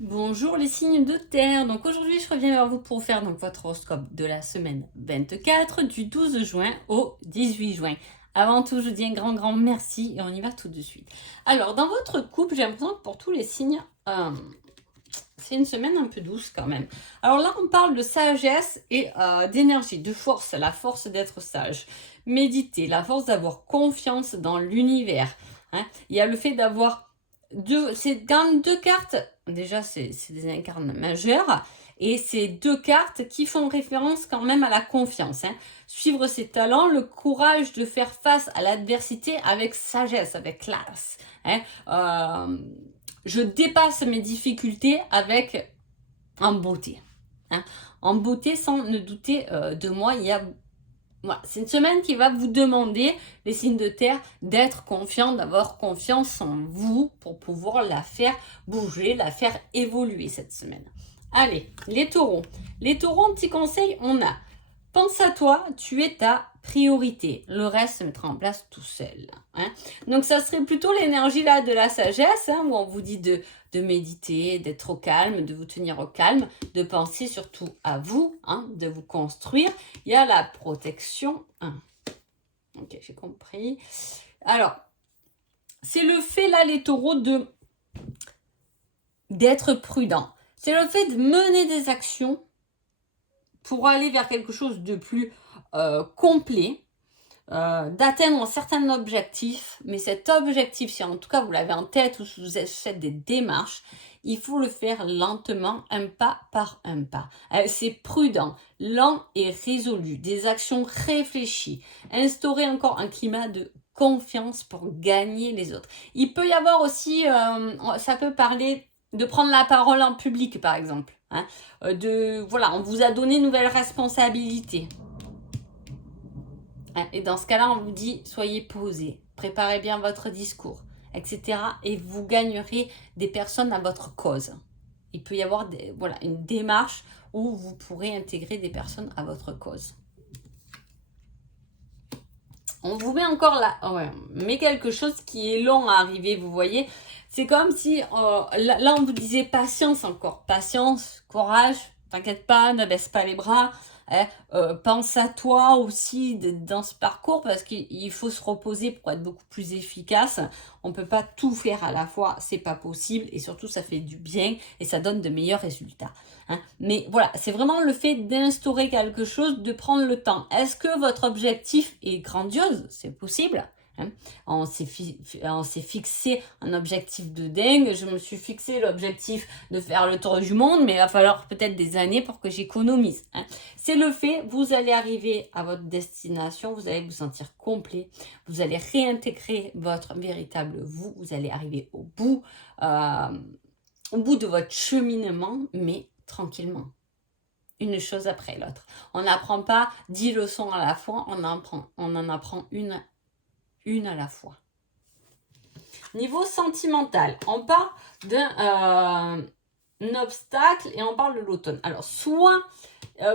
Bonjour les signes de terre, donc aujourd'hui je reviens vers vous pour faire donc votre horoscope de la semaine 24 du 12 juin au 18 juin. Avant tout je vous dis un grand merci et on y va tout de suite. Alors dans votre couple j'ai l'impression que pour tous les signes c'est une semaine un peu douce quand même. Alors là on parle de sagesse et d'énergie, de force, la force d'être sage. Méditer, la force d'avoir confiance dans l'univers. Hein. Il y a le fait d'avoir c'est quand même deux cartes. Déjà, c'est des incarnes majeures. Et c'est deux cartes qui font référence quand même à la confiance. Hein. Suivre ses talents, le courage de faire face à l'adversité avec sagesse, avec classe. Hein. Je dépasse mes difficultés avec en beauté. Hein. En beauté, sans ne douter de moi, il y a voilà, c'est une semaine qui va vous demander, les signes de terre, d'être confiant, d'avoir confiance en vous pour pouvoir la faire bouger, la faire évoluer cette semaine. Allez, les taureaux. Les taureaux, un petit conseil, on a. Pense à toi, tu es ta priorité. Le reste se mettra en place tout seul. Hein. Donc ça serait plutôt l'énergie là de la sagesse, hein, où on vous dit de méditer, d'être au calme, de vous tenir au calme, de penser surtout à vous, hein, de vous construire. Il y a la protection. Hein. Ok, j'ai compris. Alors, c'est le fait là, les taureaux, d'être prudent. C'est le fait de mener des actions pour aller vers quelque chose de plus complet, d'atteindre un certain objectif, mais cet objectif, si en tout cas vous l'avez en tête ou si vous faites des démarches, il faut le faire lentement, un pas par un pas. C'est prudent, lent et résolu, des actions réfléchies, instaurer encore un climat de confiance pour gagner les autres. Il peut y avoir aussi, ça peut parler de prendre la parole en public par exemple. Hein, voilà, on vous a donné une nouvelle responsabilité. Et dans ce cas-là, on vous dit, soyez posés, préparez bien votre discours, etc. Et vous gagnerez des personnes à votre cause. Il peut y avoir voilà, une démarche où vous pourrez intégrer des personnes à votre cause. On vous met encore là, mais quelque chose qui est long à arriver, vous voyez. C'est comme si, là, on vous disait patience encore. Patience, courage, t'inquiète pas, ne baisse pas les bras. Hein, pense à toi aussi dans ce parcours parce qu'il faut se reposer pour être beaucoup plus efficace. On peut pas tout faire à la fois, c'est pas possible et surtout ça fait du bien et ça donne de meilleurs résultats. Hein. Mais voilà, c'est vraiment le fait d'instaurer quelque chose, de prendre le temps. Est-ce que votre objectif est grandiose? C'est possible. Hein. On s'est fixé un objectif de dingue. Je me suis fixé l'objectif de faire le tour du monde, mais il va falloir peut-être des années pour que j'économise. Hein. C'est le fait, vous allez arriver à votre destination, vous allez vous sentir complet, vous allez réintégrer votre véritable vous, vous allez arriver au bout de votre cheminement, mais tranquillement. Une chose après l'autre. On n'apprend pas 10 leçons à la fois, on en apprend une à la fois. Niveau sentimental, on parle d'un obstacle et on parle de l'automne. Alors, soit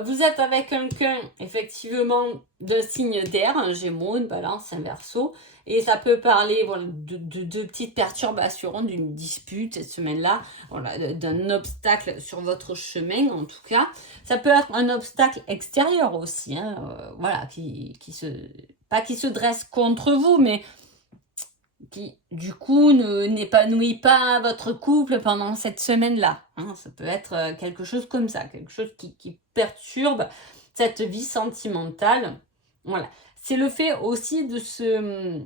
vous êtes avec quelqu'un, effectivement, d'un signe d'air, un Gémeaux, une Balance, un Verseau, et ça peut parler voilà, de petites perturbations, d'une dispute cette semaine-là, voilà, d'un obstacle sur votre chemin, en tout cas. Ça peut être un obstacle extérieur aussi, hein, voilà, pas qui se dresse contre vous, mais qui, du coup, n'épanouit pas votre couple pendant cette semaine-là. Hein. Ça peut être quelque chose comme ça, quelque chose qui perturbe cette vie sentimentale. Voilà. C'est le fait aussi de se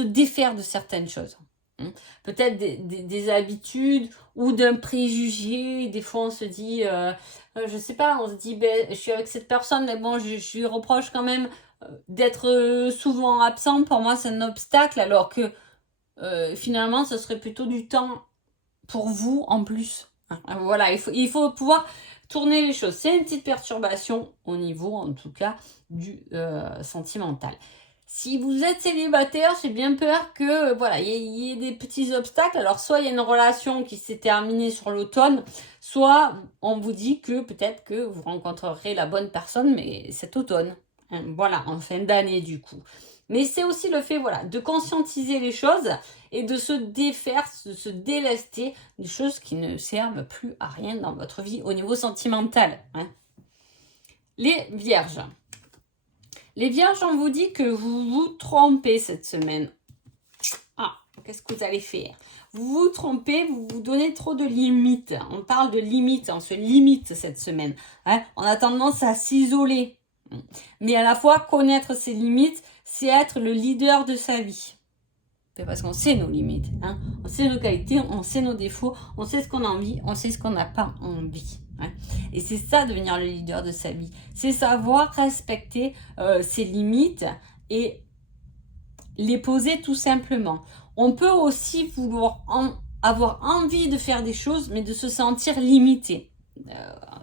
défaire de certaines choses. Hein. Peut-être des habitudes ou d'un préjugé. Des fois, on se dit, je sais pas, on se dit, ben, je suis avec cette personne, mais bon, je lui reproche quand même d'être souvent absent. Pour moi, c'est un obstacle, alors que finalement, ce serait plutôt du temps pour vous en plus. Hein. Voilà, il faut pouvoir tourner les choses. C'est une petite perturbation au niveau, en tout cas, du sentimental. Si vous êtes célibataire, j'ai bien peur que voilà, il y ait des petits obstacles. Alors soit il y a une relation qui s'est terminée sur l'automne, soit on vous dit que peut-être que vous rencontrerez la bonne personne, mais cet automne. Hein, voilà, en fin d'année du coup. Mais c'est aussi le fait, voilà, de conscientiser les choses et de se défaire, de se délester des choses qui ne servent plus à rien dans votre vie au niveau sentimental. Hein. Les vierges. Les vierges, on vous dit que vous vous trompez cette semaine. Ah, qu'est-ce que vous allez faire? Vous vous trompez, vous vous donnez trop de limites. On parle de limites, on se limite cette semaine. Hein. On a tendance à s'isoler. Mais à la fois, connaître ses limites, c'est être le leader de sa vie. Parce qu'on sait nos limites. Hein. On sait nos qualités, on sait nos défauts, on sait ce qu'on a envie, on sait ce qu'on n'a pas envie. Hein. Et c'est ça, devenir le leader de sa vie. C'est savoir respecter ses limites et les poser tout simplement. On peut aussi vouloir avoir envie de faire des choses, mais de se sentir limité.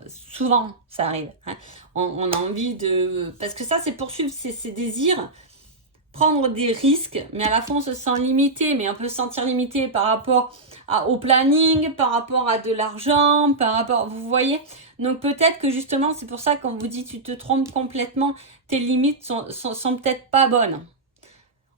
Souvent, ça arrive. Hein. On a envie de... Parce que ça, c'est poursuivre ses désirs, prendre des risques, mais à la fois, on se sent limité. Mais on peut se sentir limité par rapport au planning, par rapport à de l'argent, par rapport... Vous voyez? Donc, peut-être que justement, c'est pour ça qu'on vous dit tu te trompes complètement, tes limites sont peut-être pas bonnes.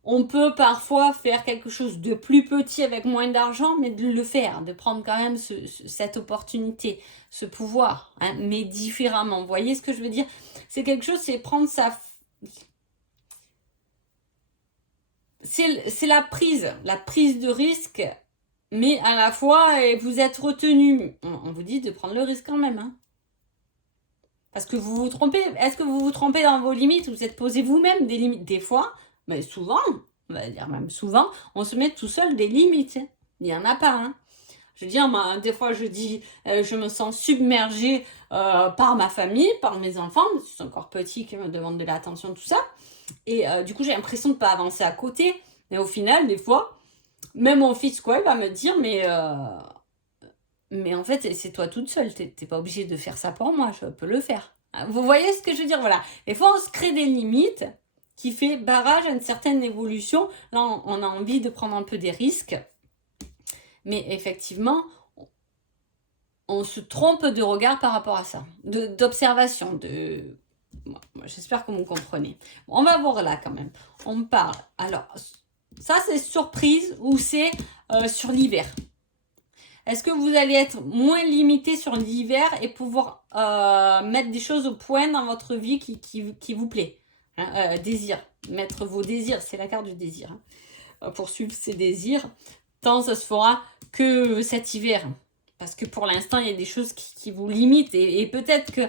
On peut parfois faire quelque chose de plus petit avec moins d'argent, mais de le faire, de prendre quand même cette opportunité, ce pouvoir, hein, mais différemment. Vous voyez ce que je veux dire? C'est quelque chose, c'est prendre sa... C'est la prise de risque, mais à la fois, vous êtes retenu. On vous dit de prendre le risque quand même, hein. Parce que vous vous trompez. Est-ce que vous vous trompez dans vos limites? Vous êtes posé vous-même des limites? Des fois, mais souvent, on va dire même souvent, on se met tout seul des limites. Il n'y en a pas. Hein. Je veux dire, moi, des fois, je dis, je me sens submergée par ma famille, par mes enfants, parce qu'ils sont encore petits, qui me demandent de l'attention, tout ça. Et du coup, j'ai l'impression de ne pas avancer à côté. Mais au final, des fois, même mon fils, quoi, il va me dire, mais en fait, c'est toi toute seule. T'es pas obligée de faire ça pour moi. Je peux le faire. Vous voyez ce que je veux dire? Voilà. Des fois, on se crée des limites qui fait barrage à une certaine évolution. Là, on a envie de prendre un peu des risques. Mais effectivement, on se trompe de regard par rapport à ça. D'observation. Moi, j'espère que vous comprenez. Bon, on va voir là quand même. On parle. Alors, ça, c'est surprise ou c'est sur l'hiver. Est-ce que vous allez être moins limité sur l'hiver et pouvoir mettre des choses au point dans votre vie qui vous plaît? Hein, désir. Mettre vos désirs. C'est la carte du désir. Hein. Poursuivre ses désirs. Tant ça se fera que cet hiver. Parce que pour l'instant, il y a des choses qui vous limitent. Et peut-être que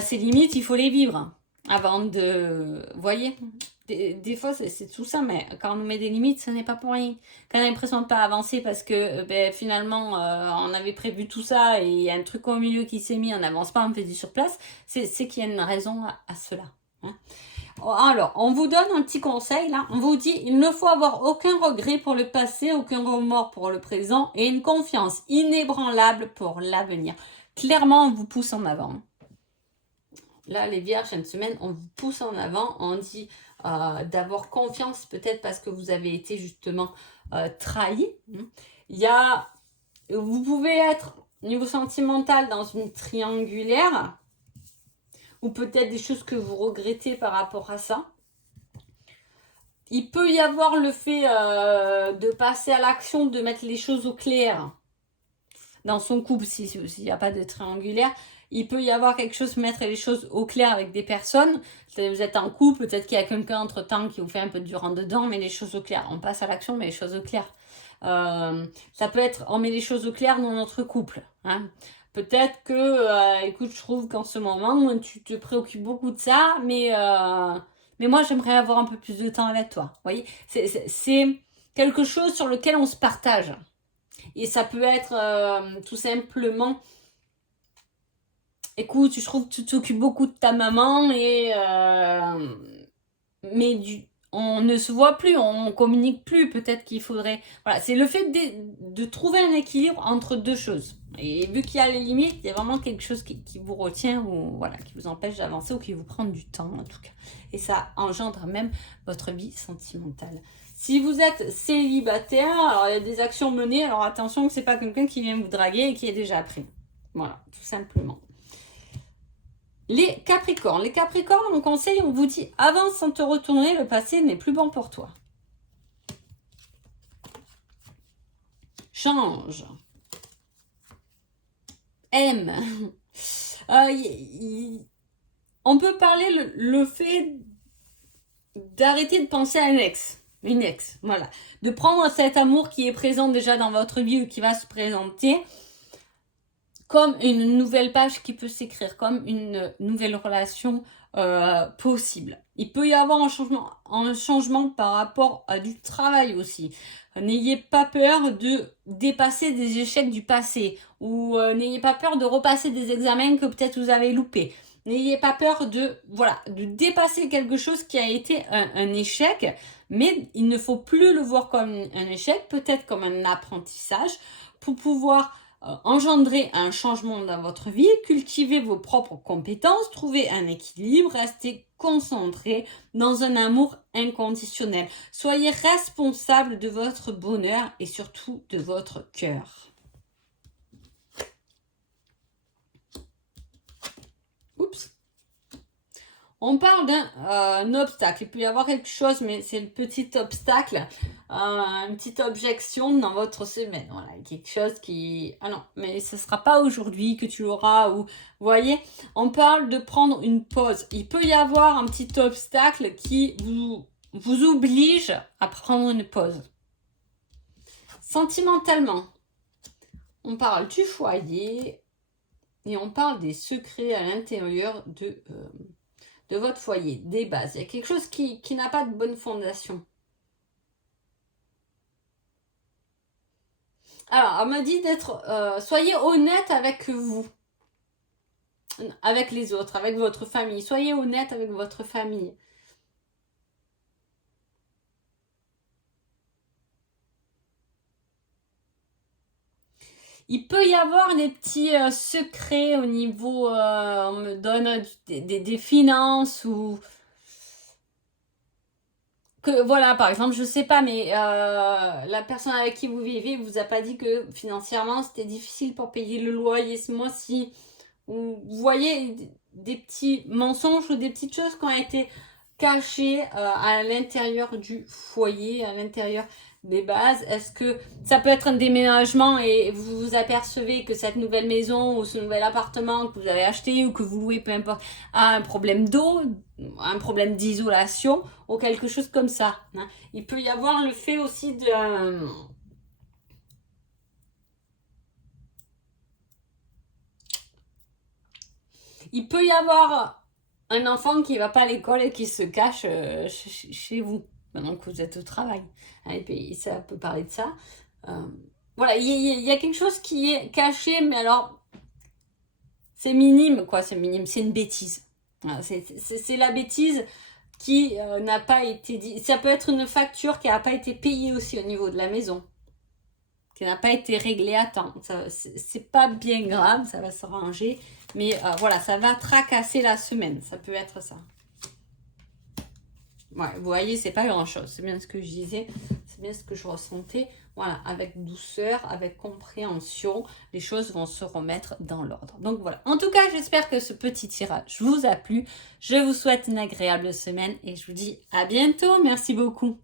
ces limites, il faut les vivre avant de... Vous voyez? Des fois, c'est tout ça, mais quand on nous met des limites, ce n'est pas pour rien. Quand on a l'impression de ne pas avancer parce que finalement, on avait prévu tout ça et il y a un truc au milieu qui s'est mis, on n'avance pas, on fait du surplace, c'est qu'il y a une raison à cela. Hein. Alors, on vous donne un petit conseil, là. On vous dit, il ne faut avoir aucun regret pour le passé, aucun remords pour le présent et une confiance inébranlable pour l'avenir. Clairement, on vous pousse en avant. Là, les vierges, une semaine, on vous pousse en avant, on dit... d'avoir confiance peut-être parce que vous avez été justement trahi. Vous pouvez être au niveau sentimental dans une triangulaire ou peut-être des choses que vous regrettez par rapport à ça. Il peut y avoir le fait de passer à l'action, de mettre les choses au clair dans son couple s'il n'y a pas de triangulaire. Il peut y avoir quelque chose, mettre les choses au clair avec des personnes. Vous êtes en couple, peut-être qu'il y a quelqu'un entre-temps qui vous fait un peu du rentre-dedans, mais les choses au clair. On passe à l'action, mais les choses au clair. Ça peut être, on met les choses au clair dans notre couple. Hein. Peut-être que, écoute, je trouve qu'en ce moment, tu te préoccupes beaucoup de ça, mais moi, j'aimerais avoir un peu plus de temps avec toi. Vous voyez, c'est quelque chose sur lequel on se partage. Et ça peut être tout simplement... Écoute, je trouve que tu t'occupes beaucoup de ta maman, mais on ne se voit plus, on communique plus. Peut-être qu'il faudrait... Voilà, c'est le fait de trouver un équilibre entre deux choses. Et vu qu'il y a les limites, il y a vraiment quelque chose qui vous retient ou voilà, qui vous empêche d'avancer ou qui vous prend du temps en tout cas. Et ça engendre même votre vie sentimentale. Si vous êtes célibataire, alors il y a des actions menées. Alors attention que c'est pas quelqu'un qui vient vous draguer et qui est déjà pris. Voilà, tout simplement. Les Capricornes. Les Capricornes, mon conseil, on vous dit, avance sans te retourner, le passé n'est plus bon pour toi. Change. Aime. On peut parler le fait d'arrêter de penser à un ex. Une ex, voilà. De prendre cet amour qui est présent déjà dans votre vie ou qui va se présenter comme une nouvelle page qui peut s'écrire, comme une nouvelle relation possible. Il peut y avoir un changement par rapport à du travail aussi. N'ayez pas peur de dépasser des échecs du passé ou n'ayez pas peur de repasser des examens que peut-être vous avez loupés. N'ayez pas peur de dépasser quelque chose qui a été un échec, mais il ne faut plus le voir comme un échec, peut-être comme un apprentissage pour pouvoir engendrer un changement dans votre vie, cultiver vos propres compétences, trouver un équilibre, rester concentré dans un amour inconditionnel. Soyez responsable de votre bonheur et surtout de votre cœur. Oups. On parle d'un obstacle. Il peut y avoir quelque chose, mais c'est le petit obstacle, une petite objection dans votre semaine. Voilà, quelque chose qui... Ah non, mais ce ne sera pas aujourd'hui que tu l'auras. Ou, vous voyez, on parle de prendre une pause. Il peut y avoir un petit obstacle qui vous oblige à prendre une pause. Sentimentalement, on parle du foyer et on parle des secrets à l'intérieur de votre foyer, des bases. Il y a quelque chose qui n'a pas de bonne fondation. Alors, on m'a dit d'être... soyez honnête avec vous. Avec les autres, avec votre famille. Soyez honnête avec votre famille. Il peut y avoir des petits secrets au niveau, on me donne des finances ou que voilà, par exemple, je sais pas, mais la personne avec qui vous vivez vous a pas dit que financièrement c'était difficile pour payer le loyer ce mois-ci. Vous voyez des petits mensonges ou des petites choses qui ont été cachées à l'intérieur du foyer, à l'intérieur des bases. Est-ce que ça peut être un déménagement et vous vous apercevez que cette nouvelle maison ou ce nouvel appartement que vous avez acheté ou que vous louez, peu importe, a un problème d'eau, un problème d'isolation ou quelque chose comme ça, hein. Il peut y avoir le fait aussi de... il peut y avoir un enfant qui ne va pas à l'école et qui se cache chez vous, maintenant que vous êtes au travail. Et puis ça peut parler de ça. Voilà, il y a quelque chose qui est caché, mais alors, c'est minime, quoi, c'est minime, c'est une bêtise. Voilà, c'est la bêtise qui n'a pas été dit. Ça peut être une facture qui n'a pas été payée aussi au niveau de la maison, qui n'a pas été réglée à temps. C'est pas bien grave, ça va se ranger. Mais voilà, ça va tracasser la semaine. Ça peut être ça. Ouais, vous voyez, c'est pas grand-chose. C'est bien ce que je disais. C'est bien ce que je ressentais. Voilà, avec douceur, avec compréhension, les choses vont se remettre dans l'ordre. Donc voilà. En tout cas, j'espère que ce petit tirage vous a plu. Je vous souhaite une agréable semaine et je vous dis à bientôt. Merci beaucoup.